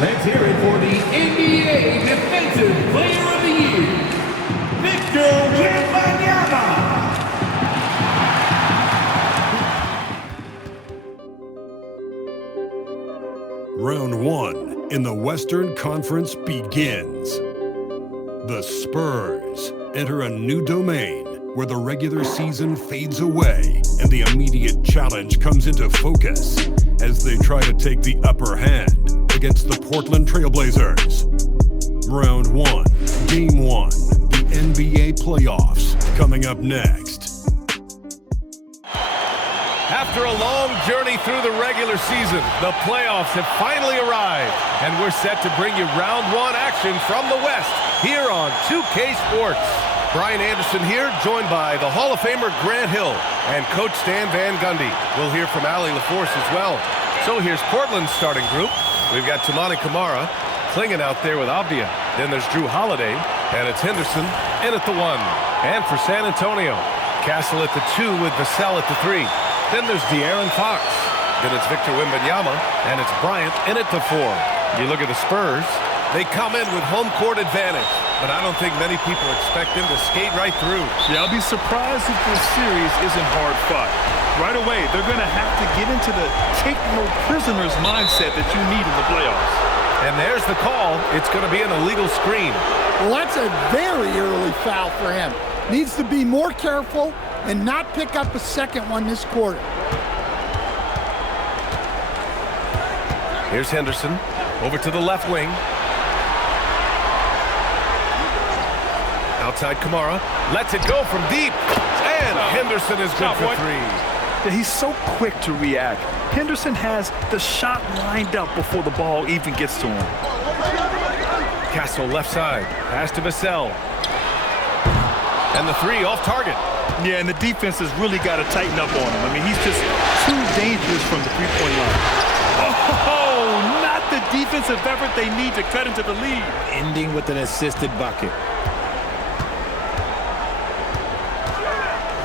Let's hear it for the NBA Defensive Player of the Year, Victor Wembanyama. Round 1 in the Western Conference begins. The Spurs enter a new domain where the regular season fades away and the immediate challenge comes into focus as they try to take the upper hand against the Portland Trailblazers. Round 1, Game 1, the NBA playoffs coming up next. After a long journey through the regular season, the playoffs have finally arrived, and we're set to bring you round 1 action from the West here on 2K Sports. Brian Anderson here, joined by the Hall of Famer Grant Hill and Coach Stan Van Gundy. We'll hear from Allie LaForce as well. So here's Portland's starting group. We've got Toumani Camara clinging out there with Avdia. Then there's Drew Holiday, and it's Henderson in at the 1. And for San Antonio, Castle at the 2 with Vassell at the 3. Then there's De'Aaron Fox. Then it's Victor Wembanyama, and it's Bryant in at the 4. You look at the Spurs, they come in with home court advantage, but I don't think many people expect them to skate right through. Yeah, I'll be surprised if this series isn't hard fought. Right away, they're going to have to get into the take no prisoners mindset that you need in the playoffs. And there's the call. It's going to be an illegal screen. Well, that's a very early foul for him. Needs to be more careful and not pick up a second one this quarter. Here's Henderson over to the left wing. Outside Camara, lets it go from deep, and Henderson is good for 3. Yeah, he's so quick to react. Henderson has the shot lined up before the ball even gets to him. Castle left side, pass to Vassell. And the 3 off target. Yeah, and the defense has really got to tighten up on him. I mean, he's just too dangerous from the three-point line. Oh, not the defensive effort they need to cut into the lead. Ending with an assisted bucket.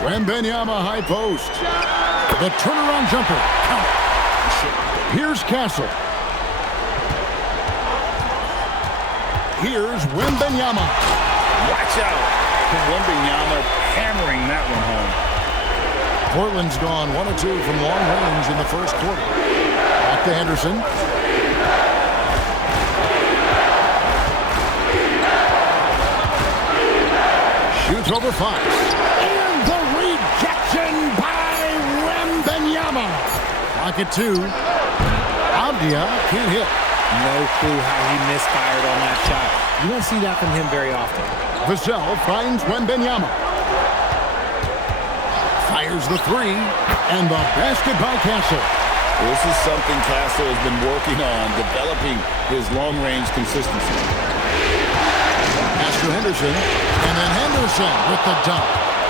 Wembanyama high post. The turnaround jumper. Count it. Here's Castle. Here's Wembanyama. Watch out. Wembanyama hammering that one home. Portland's gone 1 of 2 from long range in the first quarter. Back to Henderson. Shoots over Fox. And the rejection by Wembanyama. Lock it 2. Avdia can't hit. No clue how he misfired on that shot. You don't see that from him very often. Vassell finds Wembanyama. Fires the 3, and the basket by Castle. This is something Castle has been working on, developing his long-range consistency. Pass to Henderson, and then Henderson with the dunk.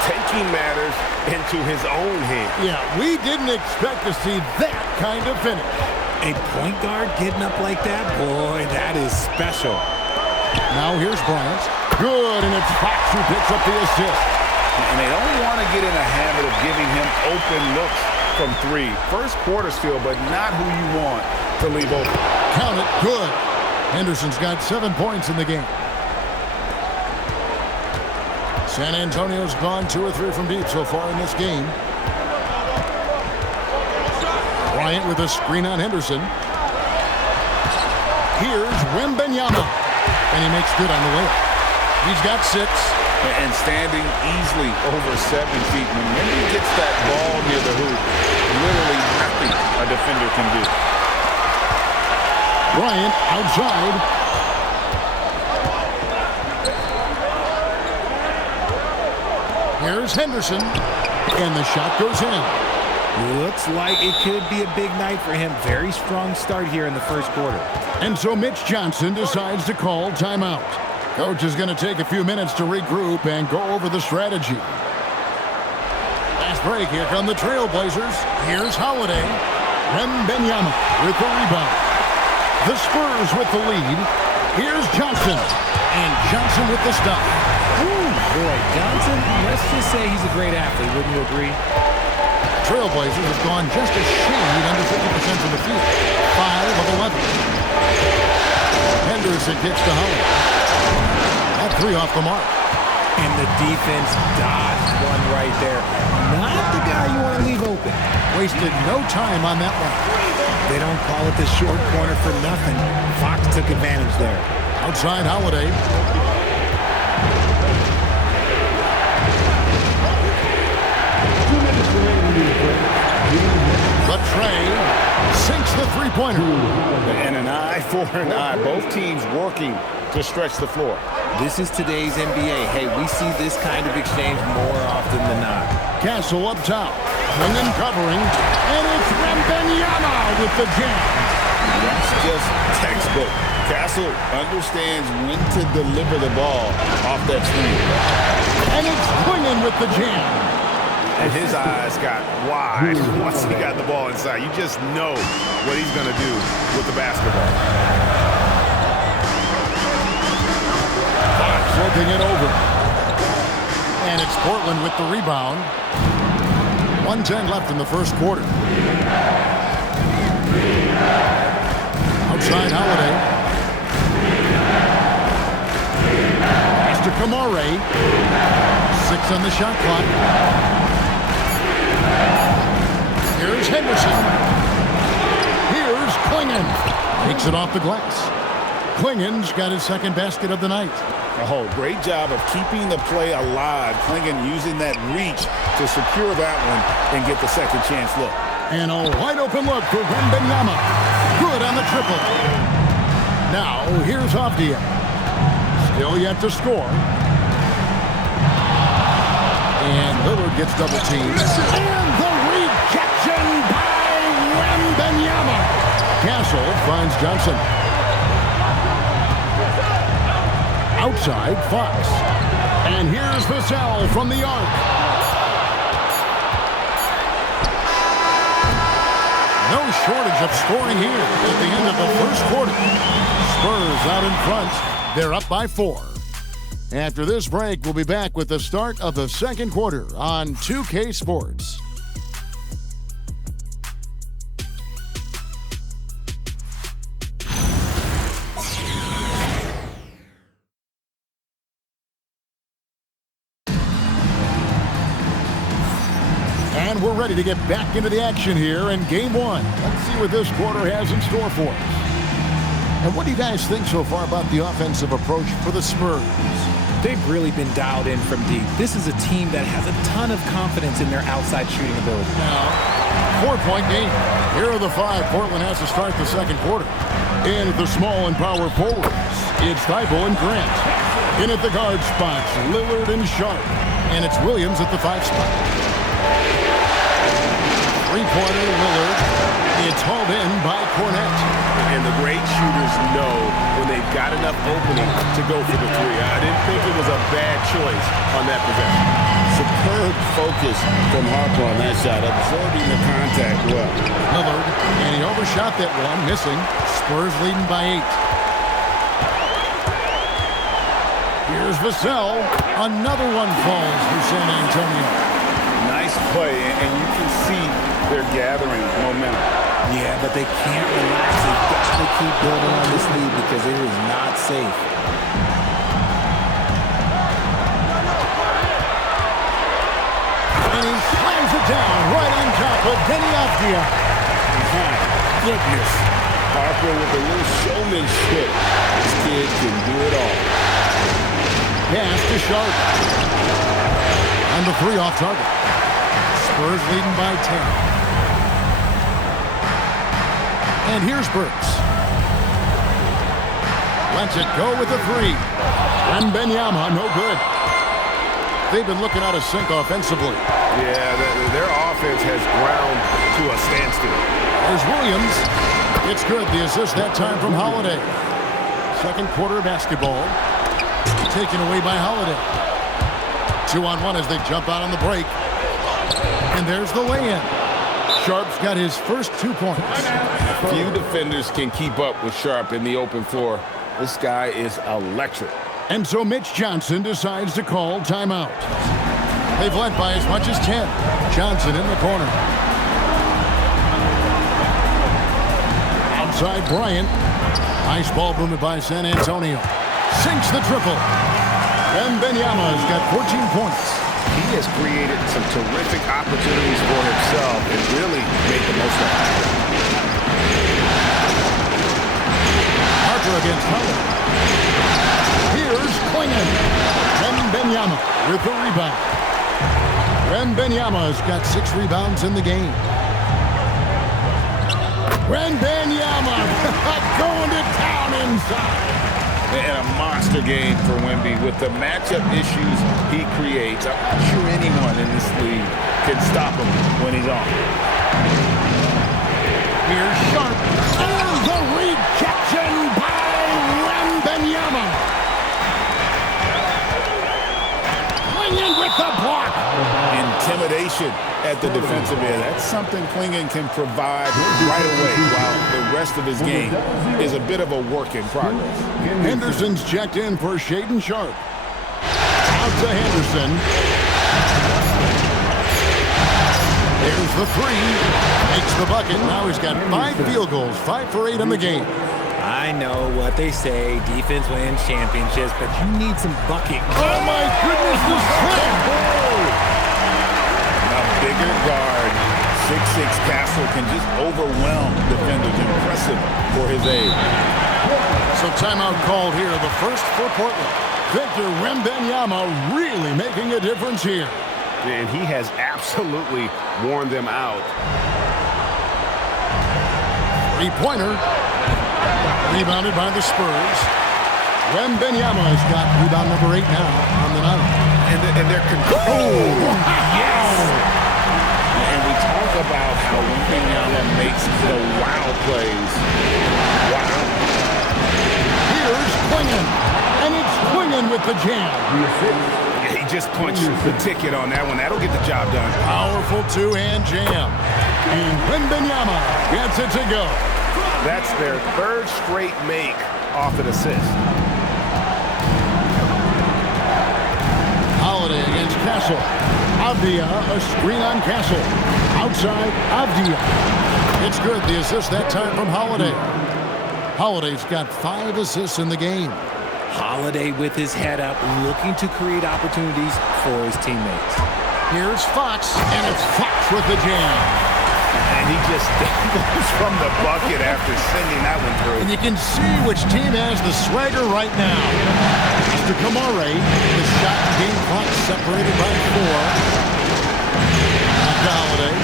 Taking matters into his own hand. Yeah, we didn't expect to see that kind of finish. A point guard getting up like that? Boy, that is special. Now here's Bryant. Good, and it's Fox who picks up the assist. And they don't want to get in a habit of giving him open looks from 3. First quarter still, but not who you want to leave open. Count it, good. Henderson's got 7 points in the game. San Antonio's gone 2 or 3 from deep so far in this game. Bryant with a screen on Henderson. Here's Wembanyama. And he makes good on the layup. He's got 6. And standing easily over 7 feet. When Wemby gets that ball near the hoop, literally nothing a defender can do. Bryant outside. Here's Henderson. And the shot goes in. Looks like it could be a big night for him. Very strong start here in the first quarter. And so Mitch Johnson decides to call timeout. Coach is going to take a few minutes to regroup and go over the strategy. Last break, here come the Trailblazers. Here's Holiday. Wembanyama with the rebound. The Spurs with the lead. Here's Johnson. And Johnson with the stop. Ooh, boy, Johnson, let's just say he's a great athlete, wouldn't you agree? Trailblazers have gone just a shade under 50% from the field. 5 of 11. Henderson kicks to Holiday. That three off the mark. And the defense dodged one right there. Not the guy you want to leave open. Wasted no time on that one. They don't call it the short corner for nothing. Fox took advantage there. Outside Holiday. The tray sinks the three-pointer. And an eye for an eye. Both teams working to stretch the floor. This is today's NBA. Hey, we see this kind of exchange more often than not. Castle up top. And then covering. And it's Wembanyama with the jam. That's just textbook. Castle understands when to deliver the ball off that screen. And it's Quingen with the jam. And his eyes got wide once he got the ball inside. You just know what he's going to do with the basketball. Fox looking it over. And it's Portland with the rebound. 1:10 left in the first quarter. Outside Holiday. Pass to Kamare. 6 on the shot clock. Here's Henderson. Here's Quingen. Takes it off the glass. Klingen's got his second basket of the night. Oh, great job of keeping the play alive. Klingen using that reach to secure that one and get the second chance look. And a wide open look for Wembanyama. Good on the triple. Now, here's Avdia. Still yet to score. And Lillard gets double teamed. And the rejection by Wembanyama. Castle finds Johnson. Outside, Fox. And here's Vassell from the arc. No shortage of scoring here at the end of the first quarter. Spurs out in front. They're up by 4. After this break, we'll be back with the start of the second quarter on 2K Sports. And we're ready to get back into the action here in Game 1. Let's see what this quarter has in store for us. And what do you guys think so far about the offensive approach for the Spurs? They've really been dialed in from deep. This is a team that has a ton of confidence in their outside shooting ability. Now, 4-point game. Here are the 5 Portland has to start the second quarter. In at the small and power forwards, it's Thibault and Grant. In at the guard spots, Lillard and Sharp. And it's Williams at the 5 spot. Three-pointer, Lillard. It's hauled in by Cornette. And the great shooters know when they've got enough opening to go for the three. I didn't think it was a bad choice on that possession. Superb focus from Harper on that shot, absorbing the contact well. Lillard, and he overshot that one, missing. Spurs leading by 8. Here's Vassell. Another one falls for San Antonio. Nice play, and you can see they're gathering momentum. Yeah, but they can't relax. They've got to keep building on this lead because it is not safe. And he slams it down right on top of Denny Avdia. My goodness. Harper with a little showmanship. This kid can do it all. Pass to Sharp. On the 3 off target. Spurs leading by 10. And here's Burks. Lets it go with the 3. And Wembanyama, no good. They've been looking out of sync offensively. Yeah, their offense has ground to a standstill. There's Williams. It's good. The assist that time from Holiday. Second quarter basketball. Taken away by Holiday. 2-on-1 as they jump out on the break. And there's the lay-in. Sharp's got his first 2 points. Few defenders can keep up with Sharp in the open floor. This guy is electric. And so Mitch Johnson decides to call timeout. They've led by as much as 10. Johnson in the corner. Outside Bryant. Nice ball movement by San Antonio. Sinks the triple. Wembanyama's got 14 points. He has created some terrific opportunities for himself and really made the most of it. Parker against Howard. Here's Klingon. Wembanyama with the rebound. Wembanyama's got 6 rebounds in the game. Wembanyama going to town inside. And a monster game for Wemby with the matchup issues he creates. I'm not sure anyone in this league can stop him when he's on. Here's Sharp. And the rejection by Wembanyama. Klingon with the block. Intimidation at the defensive end. That's something Klingon can provide right away, while the rest of his game is a bit of a work in progress. Henderson's checked in for Shaedon Sharp. Out to Henderson. There's the 3. Makes the bucket. Now he's got 5 field goals, 5 for 8 in the game. I know what they say, defense wins championships, but you need some bucket. Oh my goodness, this A bigger guard, 6'6" Castle can just overwhelm defenders. Impressive for his age. So timeout called here, the first for Portland. Victor Wembanyama really making a difference here. And he has absolutely worn them out. 3-pointer. Rebounded by the Spurs. Wembanyama's got rebound number 8 now on the night. And they're controlled. Yes! And we talk about how Wembanyama makes the wow plays. Wow. Here's Klingon. And it's Klingon with the jam. He just punched the ticket on that one. That'll get the job done. Powerful 2-hand jam. And Wembanyama gets it to go. That's their 3rd straight make off an assist. Holiday against Castle. Avdia, a screen on Castle. Outside, Avdia. It's good. The assist that time from Holiday. Holiday's got 5 assists in the game. Holiday with his head up, looking to create opportunities for his teammates. Here's Fox, and it's Fox with the jam. And he just goes from the bucket after sending that one through. And you can see which team has the swagger right now. Mr. Kamare, the shot and game clock separated by 4. Holiday.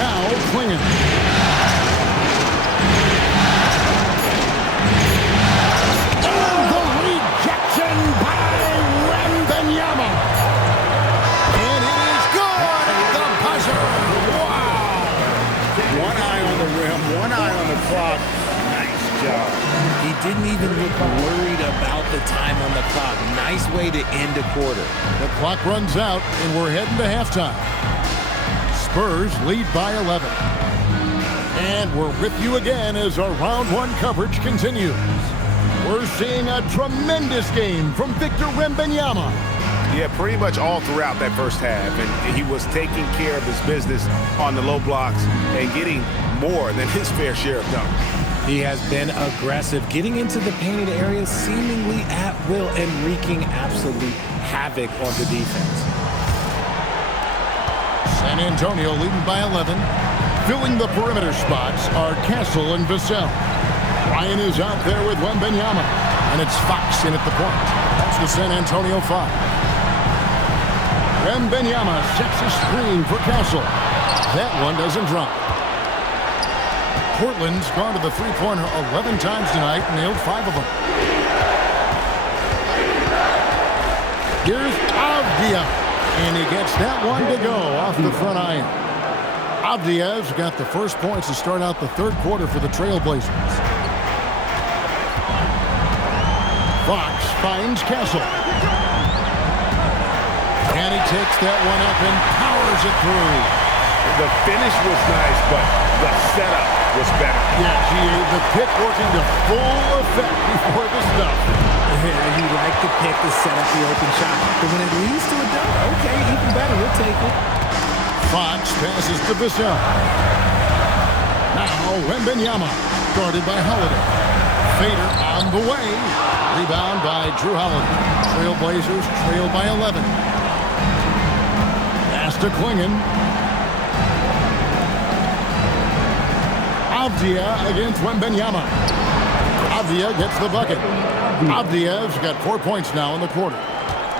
Now Klingon. And the rejection by Wembanyama. And it is good. The buzzer. One eye on the rim, one eye on the clock. Nice job. He didn't even look worried about the time on the clock. Nice way to end a quarter. The clock runs out, and we're heading to halftime. Spurs lead by 11. And we're with you again as our round 1 coverage continues. We're seeing a tremendous game from Victor Wembanyama. Yeah, pretty much all throughout that first half. And he was taking care of his business on the low blocks and getting more than his fair share of dunks. He has been aggressive, getting into the painted area seemingly at will and wreaking absolute havoc on the defense. San Antonio leading by 11. Filling the perimeter spots are Castle and Vassell. Ryan is out there with Wembanyama. And it's Fox in at the point. That's the San Antonio 5. Wembanyama sets a screen for Castle. That one doesn't drop. Portland's gone to the three-pointer 11 times tonight, nailed 5 of them. Here's Avdia, and he gets that one to go off the front iron. Avdia's got the first points to start out the 3rd quarter for the Trailblazers. Fox finds Castle. And he takes that one up and powers it through. The finish was nice, but the setup was better. Yeah, the pick working to full effect before the stuff. Yeah, he liked the pick to set up the open shot. But when it leads to a dunk, okay, even better, we'll take it. Fox passes to Vassell. Now Wembanyama. Guarded by Holiday. Fader on the way. Rebound by Drew Holiday. Trailblazers trail by 11. Pass to Klingon. Avdia against Wembanyama. Avdia gets the bucket. Avdia's got 4 points now in the quarter.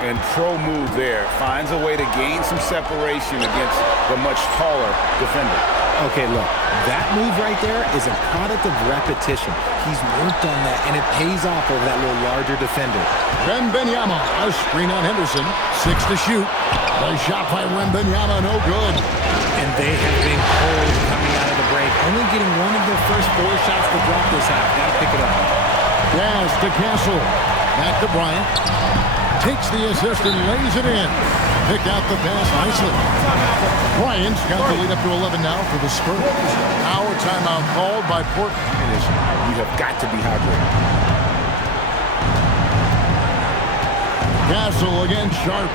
And pro move there. Finds a way to gain some separation against the much taller defender. Okay, look, that move right there is a product of repetition. He's worked on that, and it pays off over that little larger defender. Wembanyama, a screen on Henderson. 6 to shoot. The shot by Wembanyama, no good. And they have been cold coming out of the break. Only getting one of their first 4 shots to drop this half. Got to pick it up. Yes, to Castle. Back to Bryant. Takes the assist and lays it in. Picked out the pass nicely. Bryant's got the lead up to 11 now for the Spurs. Now a timeout called by Portland. You have got to be hydrated. Castle against Sharp.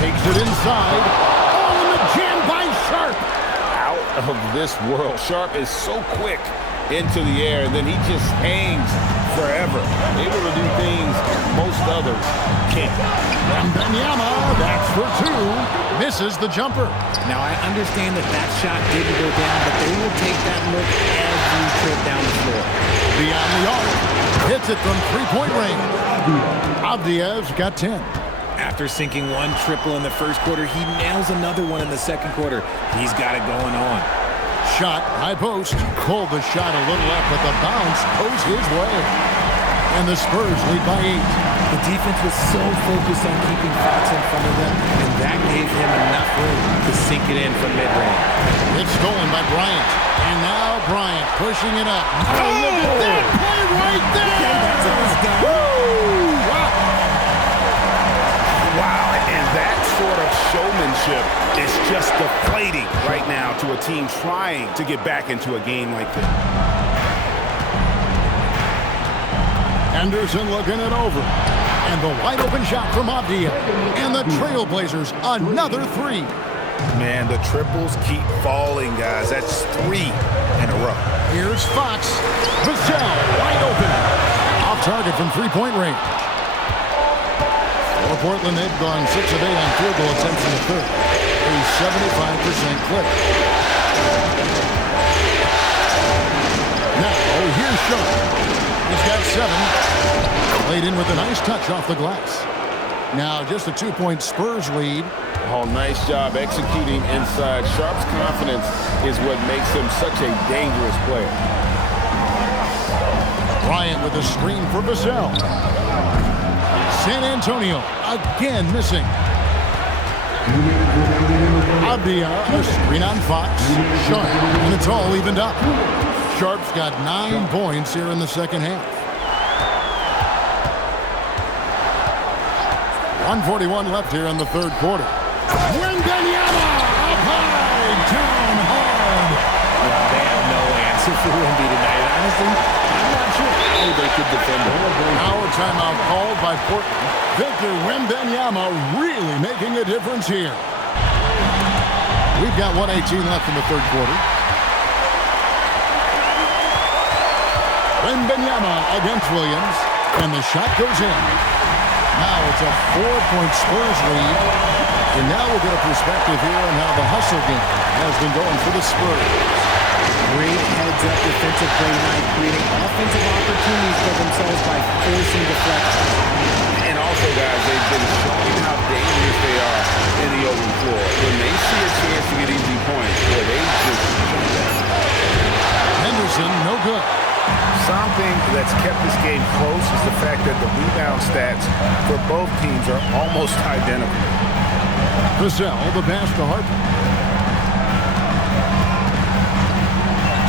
Takes it inside. Oh, and the jam by Sharp. Out of this world. Sharp is so quick into the air, and then he just hangs forever. Able to do things most others can't. Wembanyama, that's for 2. Misses the jumper. Now, I understand that that shot didn't go down, but they will take that look every trip down the floor. Beyond the arc. Hits it from 3-point range. Avdia's got 10. After sinking 1 triple in the first quarter, he nails another one in the second quarter. He's got it going on. Shot, high post. Pulled the shot a little left, but the bounce goes his way. And the Spurs lead by 8. The defense was so focused on keeping Fox in front of them, and that gave him enough room to sink it in from mid-range. It's stolen by Bryant. And now Bryant pushing it up. Oh, look at that play right there! That's all he's got. Woo! Wow, and that sort of showmanship is just deflating right now to a team trying to get back into a game like this. Henderson looking it over. And the wide open shot from Avdia. And the Trailblazers, another 3. Man, the triples keep falling, guys. That's 3 in a row. Here's Fox. Vassell, wide open. Off target from 3-point range. For Portland, they've gone 6 of 8 on field goal attempts in the third. A 75% clip. Now, here's Sharp. He's got 7. Laid in with a nice touch off the glass. Now, just a 2-point Spurs lead. Oh, nice job executing inside. Sharp's confidence is what makes him such a dangerous player. Bryant with a screen for Vassell. San Antonio again missing. Avdia, a screen on Fox. Sharp, and it's all evened up. Sharp's got 9 points here in the second half. 1:41 left here in the third quarter. Wembanyama up high, down hard. They have no answer for Wemby tonight. Honestly, I'm not sure how they could defend him. Now a timeout called by Portland. Victor Wembanyama really making a difference here. We've got 1:18 left in the third quarter. Wembanyama against Williams, and the shot goes in. Now it's a 4-point Spurs lead. And now we'll get a perspective here on how the hustle game has been going for the Spurs. Great heads-up defensive play tonight, creating offensive opportunities for themselves by forcing deflections. And also, guys, they've been showing how dangerous they are in the open floor. When they see a chance to get easy points, boy, they just jump down. Henderson, no good. Something that's kept this game close is the fact that the rebound stats for both teams are almost identical. Vassell, the pass to Harper.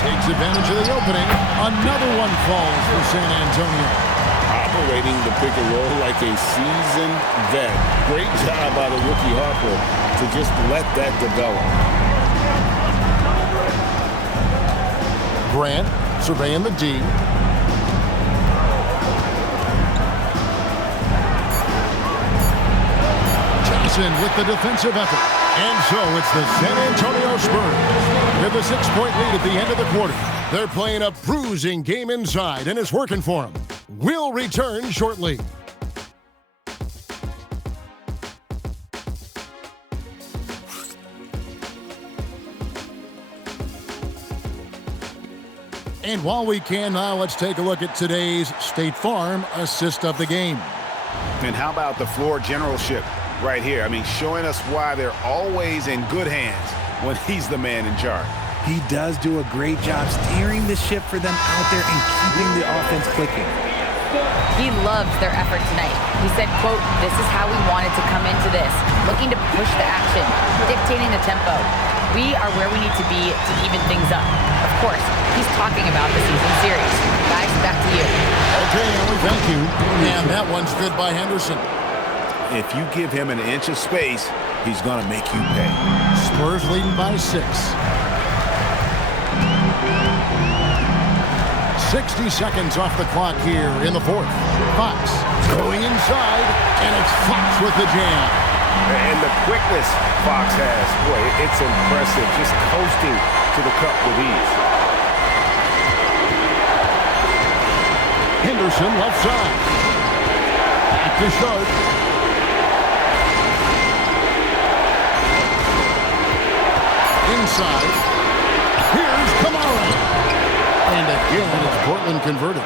Takes advantage of the opening. Another one falls for San Antonio. Operating the pick and roll like a seasoned vet. Great job by the rookie Harper to just let that develop. Grant surveying the D. Johnson with the defensive effort. And so it's the San Antonio Spurs. with a 6-point lead at the end of the quarter. They're playing a bruising game inside, and it's working for them. We'll return shortly. And while we can now, let's take a look at today's State Farm assist of the game. And how about the floor generalship right here? I mean, showing us why they're always in good hands when he's the man in charge. He does do a great job steering the ship for them out there and keeping the offense clicking. He loves their effort tonight. He said, quote, "This is how we wanted to come into this, looking to push the action, dictating the tempo. We are where we need to be to even things up." Of course, he's talking about the season series. Guys, back to you. Okay, Ellie, thank you. And that one's good by Henderson. If you give him an inch of space, he's going to make you pay. Spurs leading by 6. 60 seconds off the clock here in the fourth. Fox going inside, and it's Fox with the jam. And the quickness Fox has, boy, it's impressive. Just coasting to the cup with ease. Henderson left side. Back to Sharp. Inside. Here's Kamara. And again, it's Portland converted.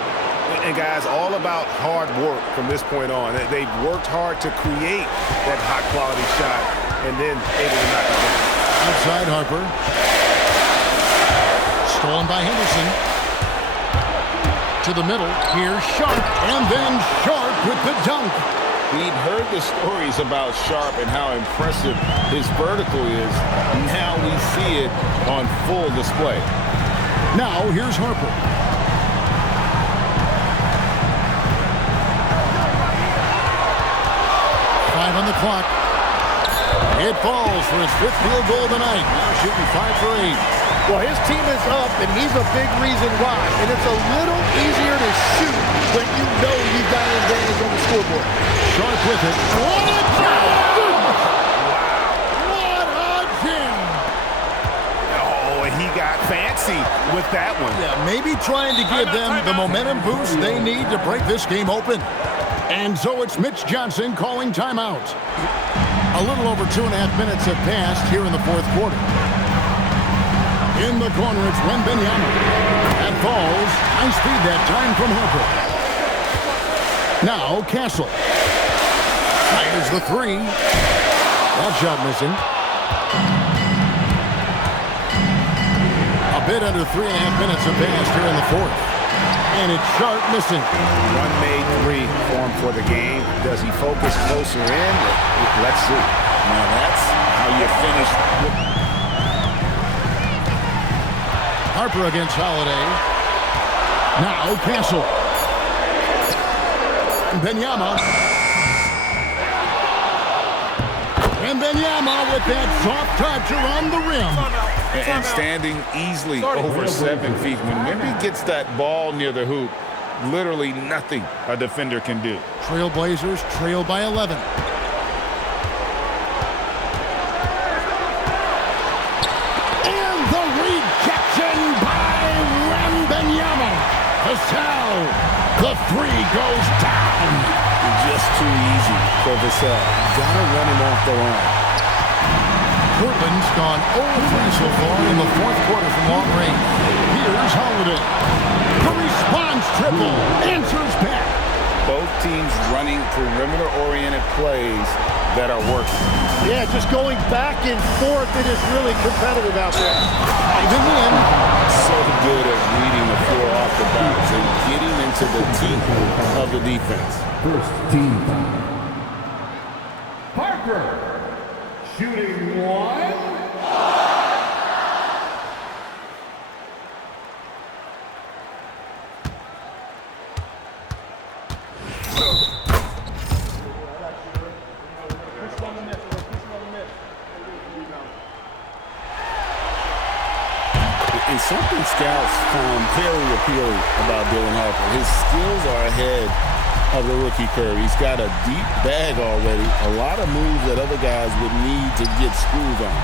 And guys, all about hard work from this point on. They've worked hard to create that high quality shot and then able to knock it down. Outside Harper. Stolen by Henderson. To the middle. Here's Sharp. And then Sharp with the dunk. We've heard the stories about Sharp and how impressive his vertical is. Now we see it on full display. Now here's Harper. 5 on the clock. It falls for his 5th field goal of the night. Now shooting 5 for 8. Well, his team is up, and he's a big reason why. And it's a little easier to shoot when you know you've got an advantage on the scoreboard. Sharp with it. What a jam! What a jam! Oh, and he got fancy with that one. Yeah, maybe trying to give them the momentum boost they need to break this game open. And so it's Mitch Johnson calling timeout. A little over 2.5 minutes have passed here in the fourth quarter. In the corner, it's Wembanyama. That falls. High speed that time from Harper. Now Castle. Fires the 3. That shot missing. A bit under 3.5 minutes have passed here in the fourth. And it's Sharp missing. One made 3 for him for the game. Does he focus closer in? Let's see. Now that's how you finish. Harper against Holiday. Now Castle. Wembanyama. Wembanyama with that soft touch around the rim. And standing easily over 7 feet. When Wemby gets that ball near the hoop, literally nothing a defender can do. Trailblazers trail by 11. And the rejection by Wembanyama. Vassell. The 3 goes down. Just too easy for Vassell. Gotta run him off the line. Portland's gone 0-3 so far in the fourth quarter from long range. Here's Holiday. The response triple answers back. Both teams running perimeter-oriented plays that are working. Yeah, just going back and forth. It is really competitive out there. Diving in. So good at reading the floor off the bounce and getting into the teeth of the defense. First team foul. Parker. Shooting 1. And something scouts found very appealing about Dylan Harper. His skills are ahead of the rookie curve. He's got a deep bag already. A lot of moves that other guys would need to get screws on.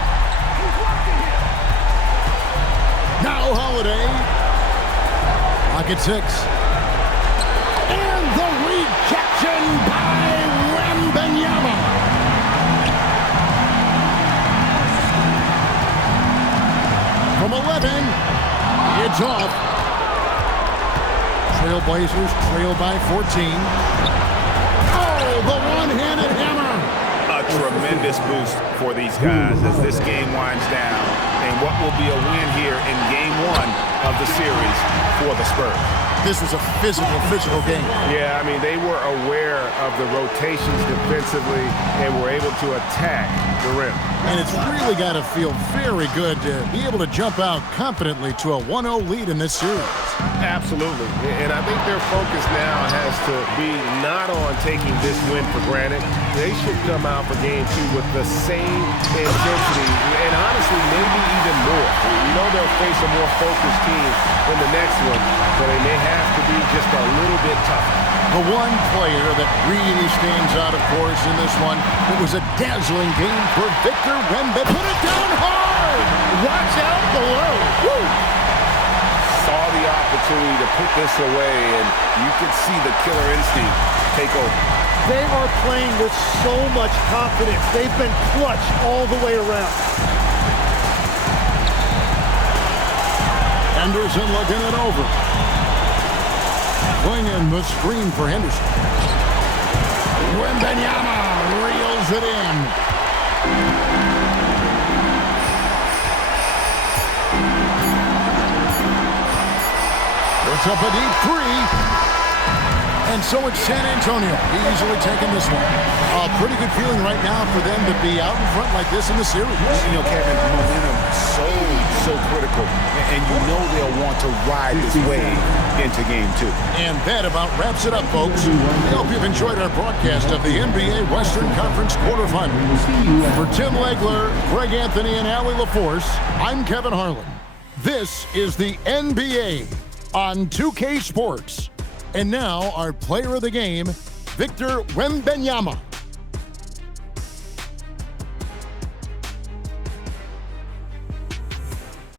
Holiday. Lock at 6. And the rejection by Wembanyama. From 11, it's off. Trailblazers trail by 14. Oh, the one-handed hammer. A tremendous boost for these guys as this game winds down, and what will be a win here in game 1 of the series for the Spurs. This was a physical game. Yeah, I mean, they were aware of the rotations defensively and were able to attack the rim. And it's really got to feel very good to be able to jump out confidently to a 1-0 lead in this series. Absolutely. And I think their focus now has to be not on taking this win for granted. They should come out for game 2 with the same intensity and honestly maybe even more. You know they'll face a more focused team in the next one, so they may have to be just a little bit tougher. The one player that really stands out, of course, in this one, it was a dazzling game for Victor Wemby. Put it down hard! Watch out below. Woo! Saw the opportunity to put this away, and you could see the killer instinct take over. They are playing with so much confidence. They've been clutch all the way around. Henderson looking it over. Flinging the screen for Henderson. Wembanyama reels it in. Puts up a deep 3. And so it's San Antonio easily taking this one. A pretty good feeling right now for them to be out in front like this in the series. You know, Kevin, momentum so critical. And you know they'll want to ride this wave into game 2. And that about wraps it up, folks. I hope you've enjoyed our broadcast of the NBA Western Conference quarterfinals. For Tim Legler, Greg Anthony, and Allie LaForce, I'm Kevin Harlan. This is the NBA on 2K Sports. And now, our player of the game, Victor Wembanyama.